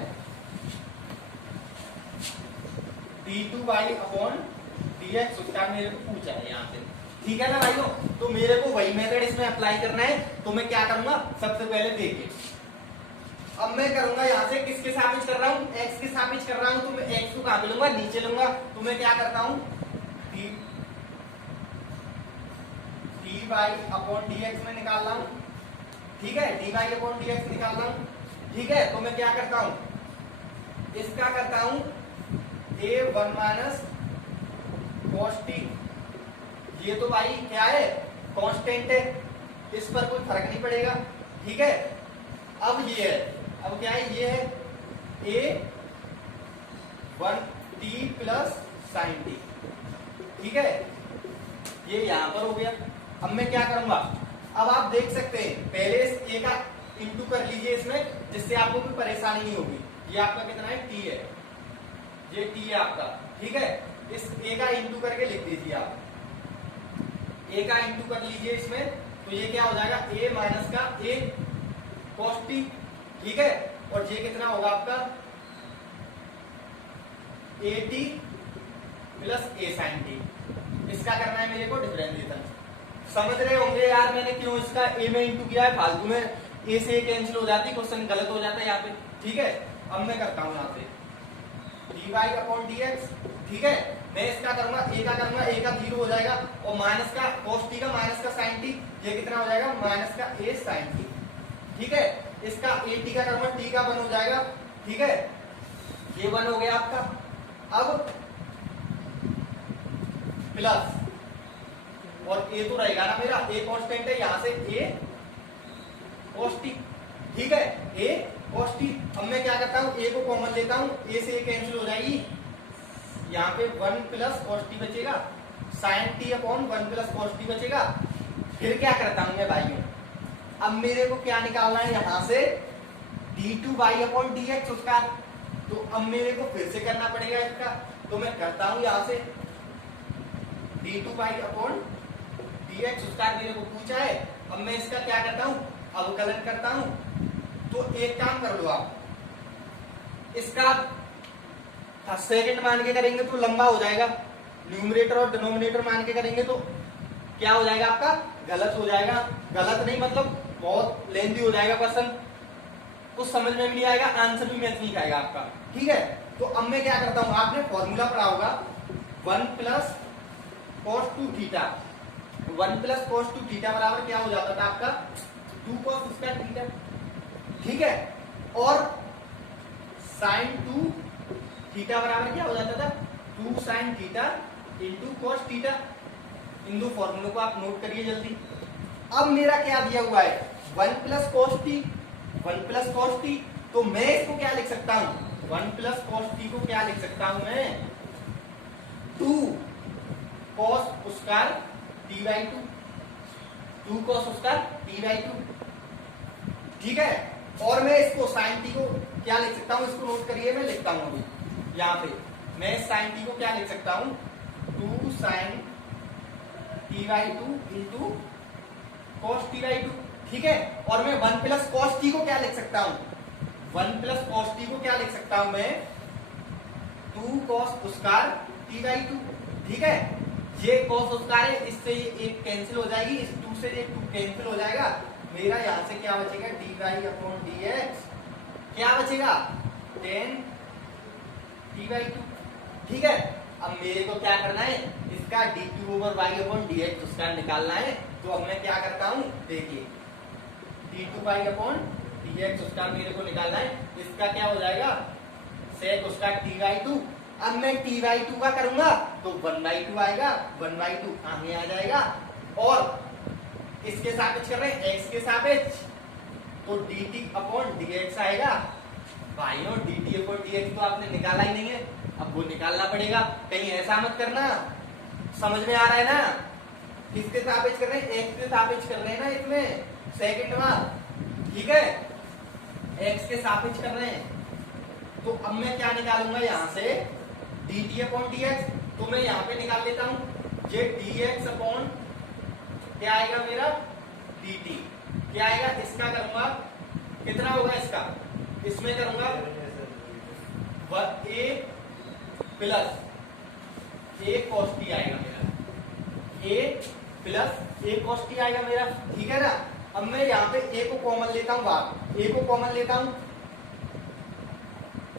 d2y अपॉन dx उसका मेरे को पूछा है यहाँ से, ठीक है ना भाइयों। तो मेरे को वही मेथड इसमें अप्लाई करना है, तो मैं क्या करूंगा, सबसे पहले देखिए, अब मैं करूंगा यहाँ से किसके सापेक्ष कर रहा हूँ, x के सापेक्ष कर रहा हूँ, तो मैं x को कहां पे लूंगा, नीचे लूंगा, तो मैं क्या करता हूँ dy अपॉन dx में निकाल रहा हूँ, ठीक है, dy अपॉन dx निकाल रहा हूँ, ठीक है। तो मैं क्या करता हूँ, इसका करता हूँ a 1 माइनस cos t, ये तो भाई क्या है कांस्टेंट है, इस पर कोई फर्क नहीं पड़ेगा, ठीक है। अब ये है, अब क्या है, ये है a 1 t plus sign T, ठीक है, ये यहां पर हो गया। अब मैं क्या करूंगा, अब आप देख सकते हैं, पहले इस a का इंटू कर लीजिए इसमें, जिससे आपको कोई परेशानी नहीं होगी। ये आपका कितना है, t है, ये t है आपका, ठीक है। इस a का इंटू करके लिख दीजिए आप, a का इंटू कर लीजिए इसमें, तो ये क्या हो जाएगा a माइनस का a cos t, ठीक है। और ये कितना होगा आपका a t plus a sin t, इसका करना है मेरे को डिफरेंशिएशन। समझ रहे होंगे यार मैंने क्यों इसका a में इंटू किया है, फालतू में a से a कैंसिल हो जाती, क्वेश्चन गलत हो जाता है यहाँ पे, ठीक है। अब मैं करता हूँ यहाँ से dy अपॉन dx, ठीक है। मैं इसका करूंगा, a का करूंगा, a का 0 हो जाएगा, और माइनस का cos t का माइनस का sin t, ये कितना हो जाएगा माइनस का a sin t, ठीक है। इसका a t का करूंगा, t का 1 हो जाएगा, ठीक है, ये 1 हो गया आपका। अब प्लस, और a तो रहेगा ना मेरा, a कांस्टेंट है, यहां से a cos t, ठीक है, a cos t। अब मैं क्या करता हूं, a को कॉमन लेता हूं, a से a कैंसिल हो जाएगी, यहाँ पे 1 प्लस cos t बचेगा, sin t upon 1 plus cos t बचेगा। फिर क्या करता हूं मैं भाइयों, अब मेरे को क्या निकालना है यहाँ से d2y अपॉन dx उसका, तो अब मेरे को फिर से करना पड़ेगा इसका, तो मैं करता हूं यहाँ से d2y अपॉन dx उसका मेरे को पूछा है। अब मैं इसका क्या करता हूं, अवकलन करता हूं, तो एक काम कर लो आप, इसका सेकंड मान के करेंगे तो लंबा हो जाएगा, न्यूमरेटर और डिनोमिनेटर मान के करेंगे तो क्या हो जाएगा आपका, गलत हो जाएगा। गलत नहीं मतलब बहुत लेंथी हो जाएगा क्वेश्चन, कुछ समझ में भी नहीं आएगा, आंसर भी मैच नहीं खाएगा आपका। ठीक है, तो अब मैं क्या करता हूं, आपने फॉर्मूला पढ़ा होगा 1 plus cos 2 theta, 1 plus cos 2 theta बराबर क्या हो जाता था आपका 2 cos स्क्वायर थीटा। ठीक है, और sin 2 थीटा बराबर क्या हो जाता था 2 sin theta into cos theta. इन दो फॉर्मूलों को आप नोट करिए जल्दी। अब मेरा क्या दिया हुआ है 1 plus cos t, 1 plus cos t, तो मैं इसको क्या लिख सकता हूं 1 प्लस cos t को क्या लिख सकता हूं मैं 2 cos square t by 2, 2 cos square t by 2। ठीक है, और मैं इसको sin t को क्या लिख सकता हूं, इसको नोट करिए, मैं लिखता हूं अभी यहां पे, मैं sin t को क्या लिख सकता हूं 2 sin t by 2 into cos t by 2। ठीक है, और मैं 1 प्लस cos t को क्या लिख सकता हूं 1 प्लस cos t को क्या लिख सकता हूं मैं 2 cos स्क्वायर t बाई 2। ठीक है, ये cos स्क्वायर है, इससे ये एक कैंसिल हो जाएगी, इस 2 से ये 2 कैंसिल हो जाएगा, मेरा यहां से क्या बचेगा dy अपॉन dx, क्या बचेगा 10 t बाई 2। ठीक है, अब मेरे को क्या करना है, इसका dt over y upon dx उसका निकालना है। तो अब मैं क्या करता हूं, देखिए d2 y अपॉन dx उसका मेरे को निकालना है, इसका क्या हो जाएगा sec उसका t बाई 2। अब मैं t बाई 2 का करूंगा तो 1 बाई 2 आएगा, 1 बाई 2 आगे आ जाएगा, और इसके सापेक्ष कर रहे हैं x के सापेक्ष, तो dt अपॉन dx आएगा। भाई और dt अपॉन dx तो आपने निकाला ही नहीं है, अब वो निकालना पड़ेगा, कहीं ऐसा मत करना, समझ में आ रहा है ना, किसके सापेक्ष कर रहे हैं x के सापेक्ष कर रहे हैं ना इसमें सेकंड में। ठीक है, x के सापेक्ष कर रहे हैं, तो अब मैं क्या निकालूंगा यहां से dt अपॉन dx, तो मैं यहां पे निकाल लेता हूं, ये dx अपॉन क्या आएगा मेरा dt, क्या आएगा इसका करूंगा, कितना होगा इसका, इसमें करूंगा a plus a cos t आएगा मेरा, a plus a cos t आएगा मेरा। ठीक है ना, अब मैं यहाँ पे a को कॉमन लेता हूँ बाहर, a को कॉमन लेता हूँ,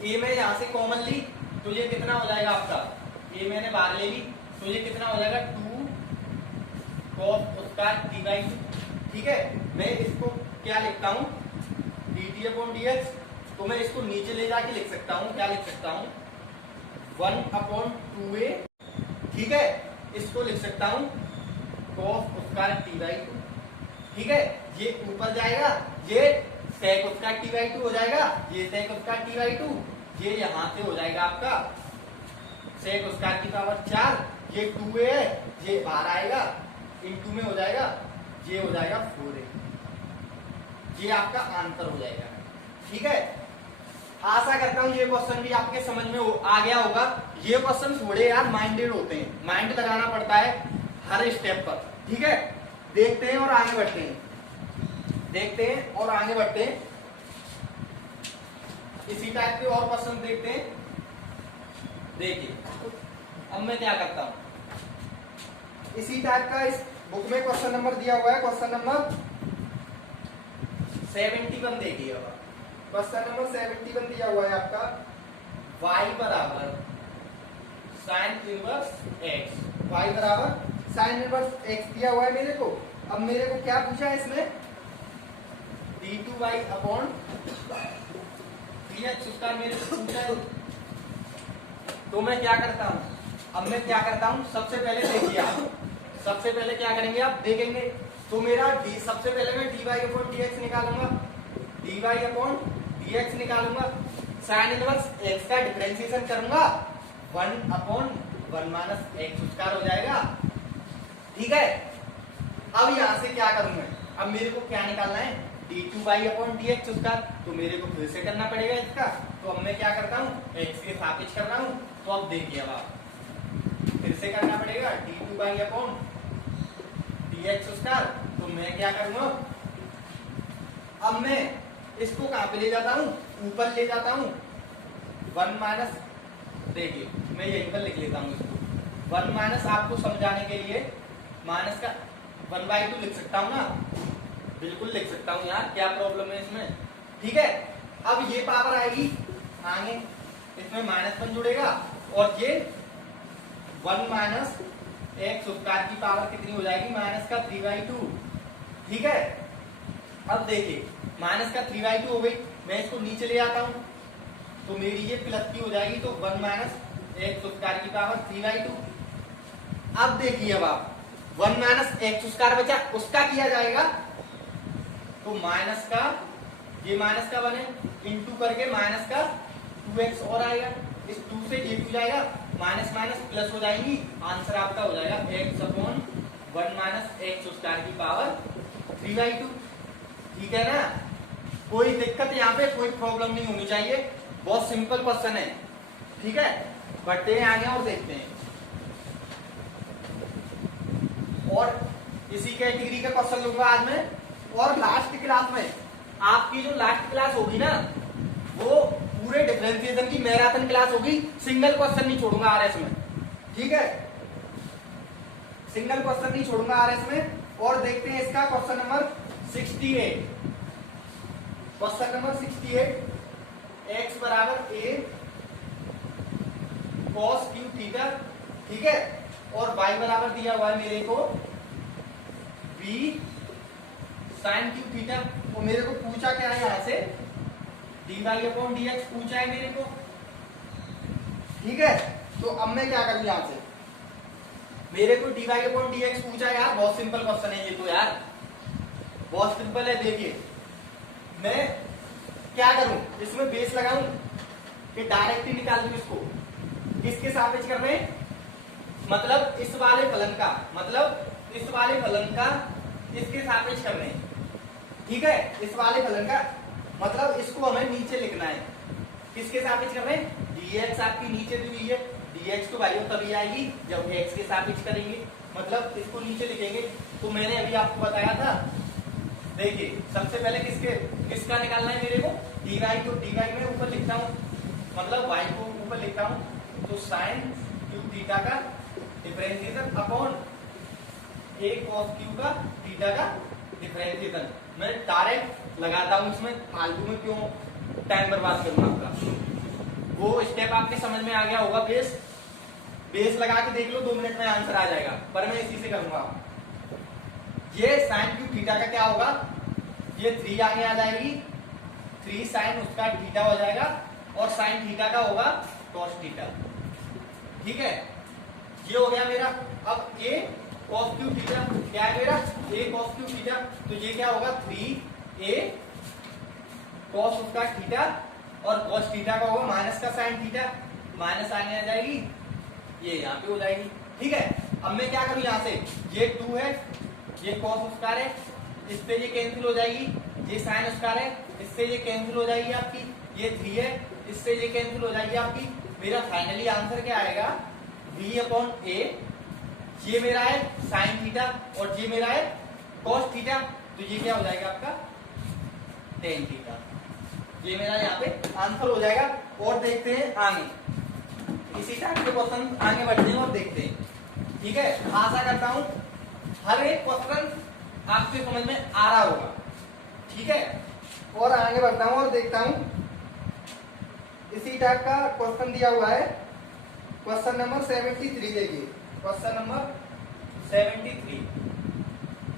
a में यहां से कॉमन ली तो ये कितना हो जाएगा आपका, a मैंने बाहर ले ली तो ये कितना हो जाएगा 2 cos स्क्वायर t बाई 2। ठीक है, मैं इसको क्या लिखता हूँ dt अपॉन dx, तो मैं इसको नीचे ले जाके लिख सकता हूँ, क्या लिख सकता हूँ 1 अपॉन 2a। ठीक है, इसको लिख सकता हूँ cos स्क्वायर t बाई 2। ठीक है, ये ऊपर जाएगा, ये sec स्क्वायर t बाई 2 हो जाएगा, ये sec स्क्वायर t बाई 2, ये यहां से हो जाएगा आपका sec स्क्वायर की पावर 4, ये 2a है, ये बाहर आएगा, इनटू में हो जाएगा, ये हो जाएगा 4a, ये आपका आंसर हो जाएगा। ठीक है, आशा करता हूं ये क्वेश्चन भी आपके समझ में आ गया होगा। ये क्वेश्चन थोड़े यार माइंडेड होते हैं, माइंड लगाना पड़ता है हर स्टेप पर। ठीक है, देखते हैं और आगे बढ़ते हैं, देखते हैं और आगे बढ़ते हैं, इसी टाइप के और क्वेश्चन देखते हैं। देखिए अब मैं क्या करता हूं, इसी टाइप का इस बुक में क्वेश्चन नंबर दिया हुआ है, क्वेश्चन नंबर 71 देखिए, क्वेश्चन नंबर 71 दिया हुआ है आपका, y बराबर साइन इनवर्स x, y बराबर साइन इनवर्स x दिया हुआ है मेरे को। अब मेरे को क्या पूछा है इसमें d2y अपॉन dx उसका मेरे को पूछा है, तो मैं क्या करता हूं, अब मैं क्या करता हूं, सबसे पहले देखिए आप, सबसे पहले क्या करेंगे आप देखेंगे, तो मेरा d, सबसे पहले मैं dy अपॉन dx निकालूंगा, dy अपॉन dx निकालूंगा, साइन इनवर्स x का डिफरेंशिएशन करूंगा, 1 अपॉन 1 माइनस x स्क्वायर हो जाएगा। ठीक है, अब यहां से क्या करूंगा, अब मेरे को क्या निकालना है d2y अपॉन dx उसका, तो मेरे को फिर से करना पड़ेगा इसका, तो अब मैं क्या करता हूँ x के सापेक्ष कर रहा हूँ, तो अब देखिए अब आप फिर से करना पड़ेगा d2y अपॉन dx स्क्वायर, तो मैं क्या करूंगा, अब मैं इसको कहां पे ले जाता हूं, ऊपर ले जाता हूं। 1 माइनस, देखिए मैं यहीं पर लिख लेता हूं इसको। 1 माइनस आपको समझाने के लिए माइनस का 1/2 लिख सकता हूं ना, बिल्कुल लिख सकता हूं यार, क्या प्रॉब्लम है इसमें। ठीक है, अब ये पावर आएगी आगे, इसमें -1 जुड़ेगा और ये 1 माइनस एक्स स्क्वायर की पावर कितनी हो जाएगी, माइनस का 3/2। ठीक है, अब देखिए माइनस का 3/2 हो गई, मैं इसको नीचे ले आता हूं तो मेरी ये प्लस की हो जाएगी, तो 1 माइनस एक्स स्क्वायर की पावर 3/2। अब देखिए अब आप 1 माइनस एक्स स्क्वायर बचा, उसका किया जाएगा तो माइनस का, ये माइनस का 1 है, इंटू करके माइनस का 2x और आएगा, इस 2 से ये 2 जाएगा, माइनस माइनस प्लस हो जाएंगी, आंसर आपका हो जाएगा x/1 माइनस एक्स स्क्वायर की पावर 3/2। ठीक है ना, कोई दिक्कत यहाँ पे, कोई प्रॉब्लम नहीं होनी चाहिए, बहुत सिंपल क्वेश्चन है। ठीक है, बढ़ते हैं आगे और देखते हैं, और इसी कैटेगरी का क्वेश्चन लूंगा आज मैं। और लास्ट क्लास में, आपकी जो लास्ट क्लास होगी ना, वो पूरे डिफरेंशिएशन की मैराथन क्लास होगी, सिंगल क्वेश्चन नहीं छोड़ूंगा आरएस में। ठीक है, सिंगल क्वेश्चन नहीं छोड़ूंगा आरएस में। और देखते हैं इसका question number 68। Question number 68, x बराबर a cos क्यू थीटा। ठीक है, और y बराबर दिया हुआ है मेरे को b sin क्यू थीटा। और मेरे को पूछा क्या है यहां से, dy/dx पूछा है मेरे को। ठीक है, तो अब मैं क्या करूं यहां से, मेरे को dy/dx पूछा है यार, बहुत सिंपल क्वेश्चन है ये तो यार, बहुत सिंपल है। देखिए मैं क्या करूं, इसमें बेस लगाऊं कि डायरेक्ट ही निकाल दूं इसको, किसके सापेक्ष कर रहे हैं, मतलब इस वाले फलन का, मतलब इस वाले फलन का इसके सापेक्ष कर रहे हैं। ठीक है, इस वाले फलन का मतलब इसको हमें नीचे लिखना है, किसके सापेक्ष कर रहे हैं, dx आपकी नीचे दी हुई है, dx तो भाई तभी आएगी जब x के सापेक्ष करेंगे, मतलब इसको नीचे लिखेंगे। तो मैंने अभी आपको बताया था, देखिए सबसे पहले किसका निकालना है मेरे को, dy, तो dy में ऊपर लिखता हूं, मतलब y को ऊपर लिखता हूं, तो sin क्यू थीटा का differentiation upon a cos Q का थीटा का डिफरेंशिएशन। मैं डायरेक्ट लगाता हूं इसमें, फालतू में क्यों टाइम बर्बाद करूंगा आपका। वो स्टेप आपके समझ में आ गया होगा, बेस लगा के देख लो, 2 मिनट में आंसर आ जाएगा, पर मैं इसी से करूंगा। ये sin क्यू थीटा का क्या होगा, ये 3 आगे आ जाएगी, 3 sin उसका थीटा हो जाएगा, और sin थीटा का होगा cos थीटा। ठीक है, ये हो गया मेरा। अब a cos क्यू थीटा क्या है मेरा, a cos क्यू थीटा, तो ये क्या होगा 3a cos उसका थीटा, और cos थीटा का होगा माइनस का sin थीटा, माइनस आने आ जाएगी, ये यहाँ पे हो जाएगी। ठीक है, अब मैं क्या करूं, यहां से ये 2 है, ये cos स्क्वायर है, इससे ये कैंसिल हो जाएगी, ये sin स्क्वायर है, इससे ये कैंसिल हो जाएगी आपकी, ये 3 है, इससे ये कैंसिल हो जाएगी आपकी। मेरा फाइनली आंसर क्या आएगा, v/a, ये मेरा है sin थीटा और ये मेरा है cos थीटा, तो ये क्या हो जाएगा आपका tan थीटा। ये मेरा यहाँ पे आंसर हो जाएगा। और देखते हैं आगे, इसी टाइप के क्वेश्चन आगे बढ़ते हैं और देखते हैं। ठीक है, आशा करता हूं हर एक क्वेश्चन आपके समझ में आ रहा होगा। ठीक है, और आगे बढ़ता हूं और देखता हूं, इसी टाइप का क्वेश्चन दिया हुआ है, क्वेश्चन नंबर 73। देखिए क्वेश्चन नंबर 73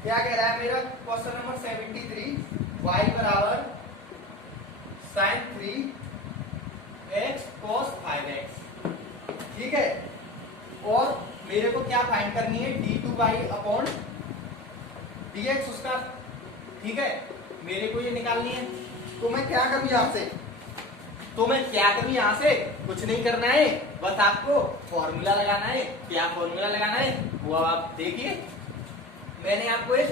क्या कह रहा है मेरा, क्वेश्चन नंबर 73, y बराबर sin 3x cos 5x। ठीक है, और मेरे को क्या फाइंड करनी है, d2y/dx उसका। ठीक है, मेरे को ये निकालनी है, तो मैं क्या करूं यहां से, कुछ नहीं करना है, बस आपको फॉर्मूला लगाना है। क्या फॉर्मूला लगाना है वो आप देखिए, मैंने आपको एक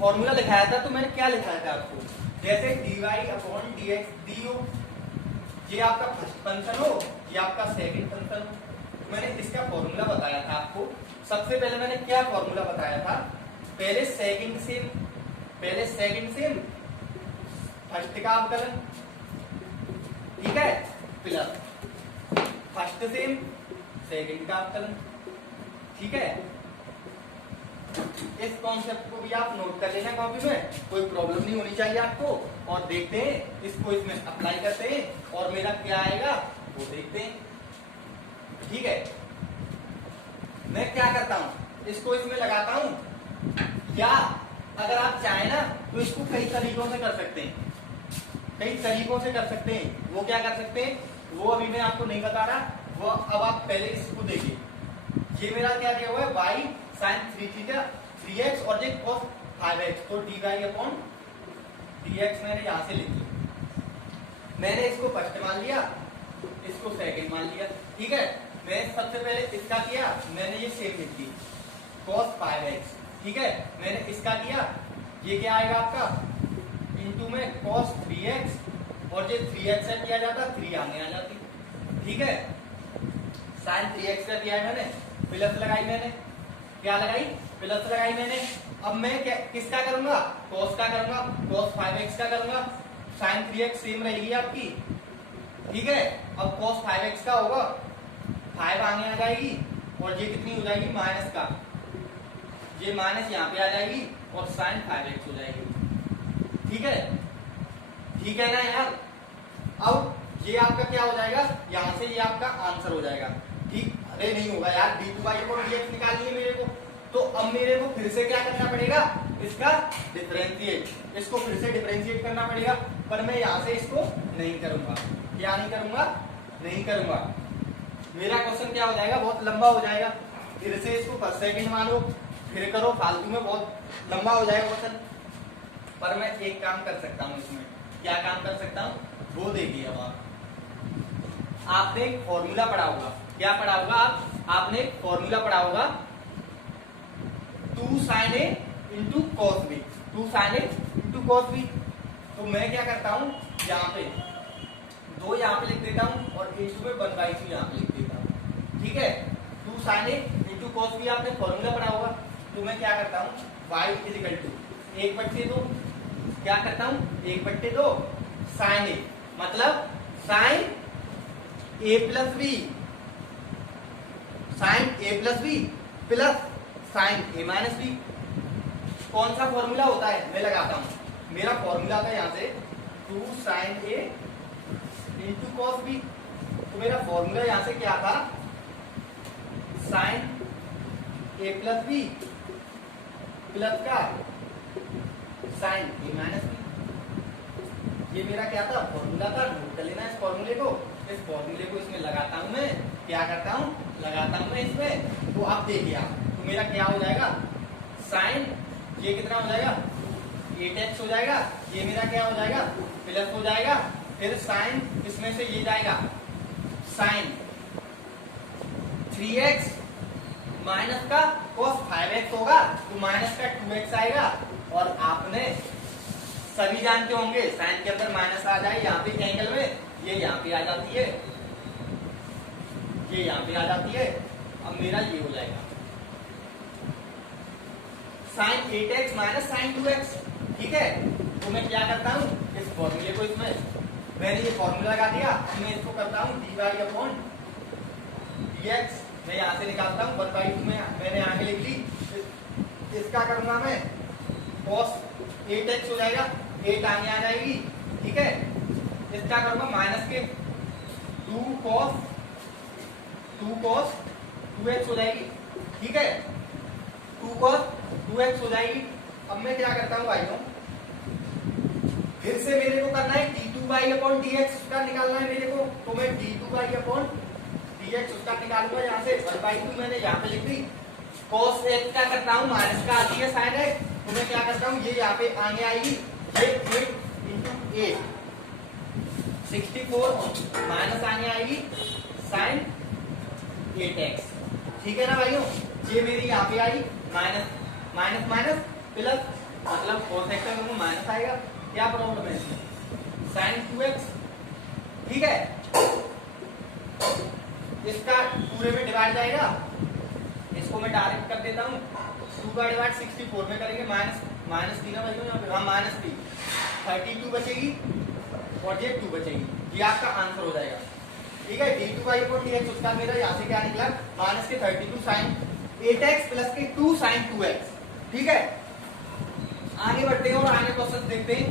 फॉर्मूला लिखाया था, तो मैंने क्या लिखाया था आपको, जैसे dy/dx du, ये आपका फर्स्ट फंक्शन हो, ये आपका सेकंड फंक्शन हो। मैंने इसका फॉर्मूला बताया था आपको। सबसे पहले मैंने क्या फॉर्मूला बताया था, पहले सेकंड सेम फर्स्ट का अवकलन, ठीक है, प्लस फर्स्ट सेम सेकंड का अवकलन, ठीक है। इस कॉन्सेप्ट को भी आप नोट कर लेना कॉपी में, कोई प्रॉब्लम नहीं होनी चाहिए आपको। और देखते हैं इसको इसमें अप्लाई करते हैं और मेरा क्या आएगा वो देखते हैं, ठीक है। मैं क्या करता हूं, इसको इसमें लगाता हूं, या अगर आप चाहें ना तो इसको कई तरीकों से कर सकते हैं, कई तरीकों से कर सकते हैं। वो क्या कर सकते हैं वो अभी मैं आपको नहीं बता रहा, वो अब आप पहले इसको देखिए। ये मेरा क्या दिया हुआ है, y sin 3 थीटा 3x और ये cos 5x, तो dy अपॉन dx मैंने यहां से लिख लिया। मैंने इसको फर्स्ट मान लिया, इसको सेकंड मान लिया, ठीक है। मैं सबसे पहले इसका किया, मैंने ये सेम लिख दी cos 5x, ठीक है। मैंने इसका किया, ये क्या आएगा आपका इंटू में cos 3x और ये 3x से किया जाता 3 आने आ जाती, ठीक है। sin 3x का किया है मैंने, प्लस लगाई मैंने, क्या लगाई प्लस लगाई मैंने। अब मैं क्या किसका करूंगा, cos का करूंगा, cos 5x का करूंगा, sin 3x सेम रहेगी आपकी, ठीक है। अब cos 5x का होगा 5 आगे आ जाएगी और ये कितनी हो जाएगी माइनस का, ये माइनस यहाँ पे आ जाएगी और sin 5x हो जाएगी, ठीक है, ठीक है ना यार। अब ये आपका क्या हो जाएगा, यहाँ से ये आपका आंसर हो जाएगा, ठीक। अरे नहीं होगा यार, d2/dx निकालनी है मेरे को, तो अब मेरे को फिर से क्या करना पड़ेगा, इसका डिफरेंशिएट, इसको फिर से डिफरेंशिएट करना पड़ेगा। पर मैं यहाँ से इसको नहीं करूंगा, क्या नहीं करूंगा, नहीं करूंगा। मेरा क्वेश्चन क्या हो जाएगा, बहुत लंबा हो जाएगा। फिर से इसको फर्स्ट सेकंड मानो, फिर करो, फालतू में बहुत लंबा हो जाएगा क्वेश्चन। पर मैं एक काम कर सकता हूँ इसमें, क्या काम कर सकता हूँ वो देखिए। अब आपने एक फॉर्मूला पढ़ा होगा, क्या पढ़ा होगा आपने एक फॉर्मूला पढ़ा होगा 2 sin a into cos b, 2 sin a into cos b। तो मैं क्या करता हूँ, यहाँ पे 2 यहाँ पे लिख देता हूँ और इंटू में 1/2 यहाँ पे लिख देता हूँ, ठीक है। 2 sin a into cos b आपने फॉर्मूला पढ़ा होगा। तो मैं क्या करता हूँ, y इजिकल टू 1/2, क्या करता हूँ 1/2 sin a, मतलब sin a plus b, sin a plus b plus sin a minus b। कौन सा फॉर्मूला होता है, मैं लगाता हूं। मेरा फॉर्मूला था यहाँ से 2 sin a into cos b। तो मेरा फॉर्मूला यहाँ से क्या था, sin a plus b plus का sin a माइनस b। ये मेरा क्या था, फॉर्मूला था। नोट कर लेना इस फॉर्मूले को, इस फॉर्मूले को इसमें लगाता हूं मैं, क्या करता हूं, लगाता हूं मैं इसमें। तो आप देखिए आप, तो मेरा क्या हो जाएगा, साइन ये कितना हो जाएगा 8x हो जाएगा, ये मेरा क्या हो जाएगा प्लस हो जाएगा, फिर साइन इसमें से ये जाएगा साइन 3x माइनस का cos 5x होगा, तो माइनस का 2x आएगा। और आपने सभी जानते होंगे साइन के अंदर माइनस आ जाए यहाँ पे एंगल में, ये यहाँ पे आ जाती है, ये यहाँ पे आ जाती है। अब मेरा ये हो जाएगा sign 8x minus sign 2x, ठीक है। तो मैं क्या करता हूँ, इस फॉर्मूले को इसमें मैंने ये फॉर्मूला लगा दिया, मैं इसको करता हूँ dy अपॉन dx। मैं यहाँ से निकालता हूँ 1/2 में मैंने आगे लिख ली, इसका करूंगा मैं cos 8x हो जाएगा, 8 आगे आ जाएगी, ठीक है। इसका करूंगा माइनस के 2 cos 2x हो जाएगी, ठीक है। 2 cos 2x हो जाएगी। अब मैं क्या करता हूँ भाइयों, फिर से मेरे को करना है d2/dx उसका निकालना है मेरे को। तो मैं d2/dx उसका निकालूंगा, यहाँ से 1/2 मैंने यहाँ पे लिख दी। cos x का करता हूँ माइनस का आती है sin x, तो मैं क्या करता हूँ, ये यहाँ पे आगे आएगी, ये 8 इंटू 8 64 माइनस आगे आएगी sin 8x, ठीक है ना भाइयों। ये मेरी यहाँ पे आई माइनस माइनस माइनस प्लस, मतलब फोर सेक्टर में माइनस आएगा, क्या प्रॉब्लम है इसमें, sin 2x, ठीक है। इसका पूरे में डिवाइड जाएगा, इसको मैं डायरेक्ट कर देता हूँ, 2 का डिवाइड 64 में करेंगे, माइनस माइनस 3 भाइयों यहाँ पे, हाँ माइनस 3 32 बचेगी और ये 2 बचेगी, ये आपका आंसर हो जाएगा। ठीक है, d2/dx उसका मेरा यहाँ से क्या निकला, माइनस के 32 साइन 8x प्लस के 2 साइन 2x। ठीक है, आगे बढ़ते हैं और आगे क्वेश्चन देखते हैं।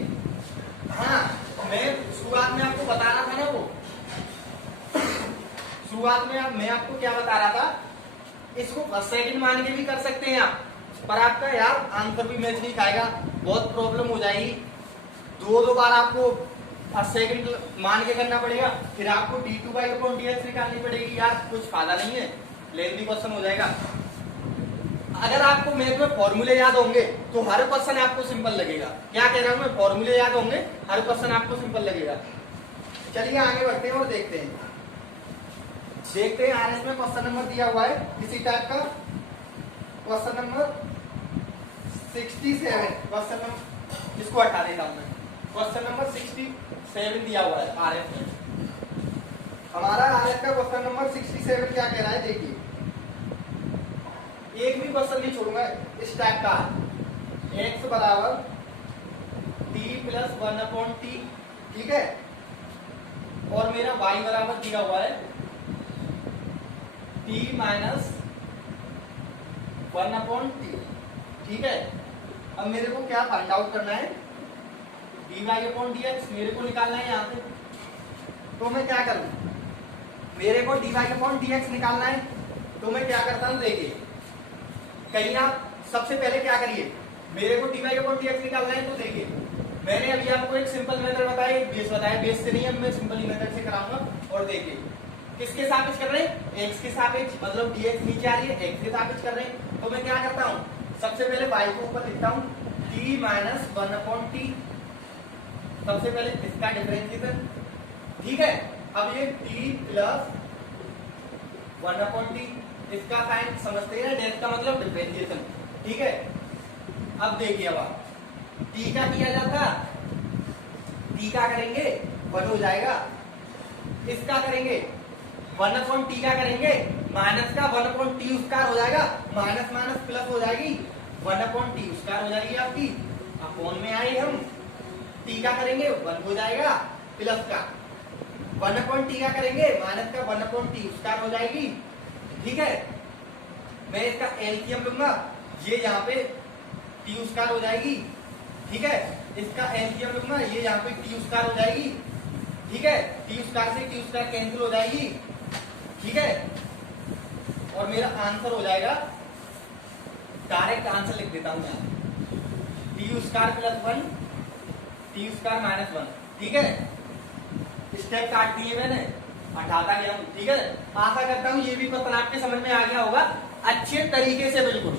हाँ, मैं शुरुआत में आपको बता रहा था ना, वो शुरुआत में मैं आपको क्या बता रहा था, इसको फर्स्ट सेकंड मान के भी कर सकते हैं आप, पर आपका यार आंसर भी मैच नहीं खाएगा, बहुत प्रॉब्लम हो जाएगी। दो बार आपको फर्स्ट सेकंड मान के करना पड़ेगा, फिर आपको d2/dx निकालनी पड़ेगी, यार कुछ फायदा नहीं है, लेंथी क्वेश्चन हो जाएगा। अगर आपको मैथ में फॉर्मूले याद होंगे तो हर क्वेश्चन आपको सिंपल लगेगा। क्या कह रहा हूं मैं, फॉर्मूले याद होंगे हर क्वेश्चन आपको सिंपल लगेगा। चलिए आगे बढ़ते हैं और देखते हैं आरएस में क्वेश्चन नंबर दिया हुआ है इसी टाइप का, क्वेश्चन नंबर 67, क्वेश्चन नंबर, इसको हटा देता हूं मैं, क्वेश्चन नंबर 67 दिया हुआ है आरएस में। हमारा आरएस का क्वेश्चन नंबर 67 क्या कह रहा है, देखिए एक भी क्वेश्चन नहीं छोड़ूंगा इस टाइप का। x बराबर t प्लस 1/t, ठीक है, और मेरा y बराबर दिया हुआ है t माइनस 1/t। ठीक है, अब मेरे को क्या फाइंड आउट करना है, dy/dx मेरे को निकालना है यहाँ पे। तो मैं क्या करूं, मेरे को dy/dx निकालना है, तो मैं क्या करता हूं, देखिए कहीं आप सबसे पहले क्या करिए, मेरे को dy/dx निकालना है, तो देखिए मैंने अभी आपको एक सिंपल मेथड बताया, एक बेस बताया, बेस से नहीं है, मैं सिंपल ही मेथड से कराऊंगा। और देखिए किसके सापेक्ष कर रहे हैं, x के सापेक्ष, मतलब dx नीचे आ रही है, x के सापेक्ष कर रहे हैं। तो मैं क्या करता हूँ, सबसे पहले y को ऊपर लिखता हूँ t माइनस 1/t, सबसे पहले इसका डिफरेंशिएशन। ठीक है, अब ये t प्लस 1/t, इसका साइन समझते हैं ना, डेथ का मतलब डिफरेंशिएशन। ठीक है, अब देखिए अब t का किया जाता, t का करेंगे 1 हो जाएगा, इसका करेंगे 1/t का करेंगे, माइनस का 1/t स्क्वायर हो जाएगा, माइनस माइनस प्लस हो जाएगी, 1/t स्क्वायर हो जाएगी आपकी, अपॉन में आए हम, t का करेंगे 1 हो जाएगा, प्लस का 1/t का करेंगे, माइनस का 1/t स्क्वायर हो जाएगी। ठीक है, मैं इसका एलसीएम लूंगा, ये यहाँ पे टी स्क्वायर हो जाएगी। ठीक है, इसका एलसीएम लूंगा, ये यहाँ पे टी स्क्वायर हो जाएगी। ठीक है, टी स्क्वायर से टी स्क्वायर कैंसिल हो जाएगी। ठीक है, और मेरा आंसर हो जाएगा, डायरेक्ट आंसर लिख देता हूं यहाँ, T square plus 1, T square minus 1। ठीक है, स्टेप काट दिए मैंने, हटाता गया हूं। ठीक है, आशा करता हूं ये भी क्वेश्चन आपके समझ में आ गया होगा अच्छे तरीके से, बिल्कुल।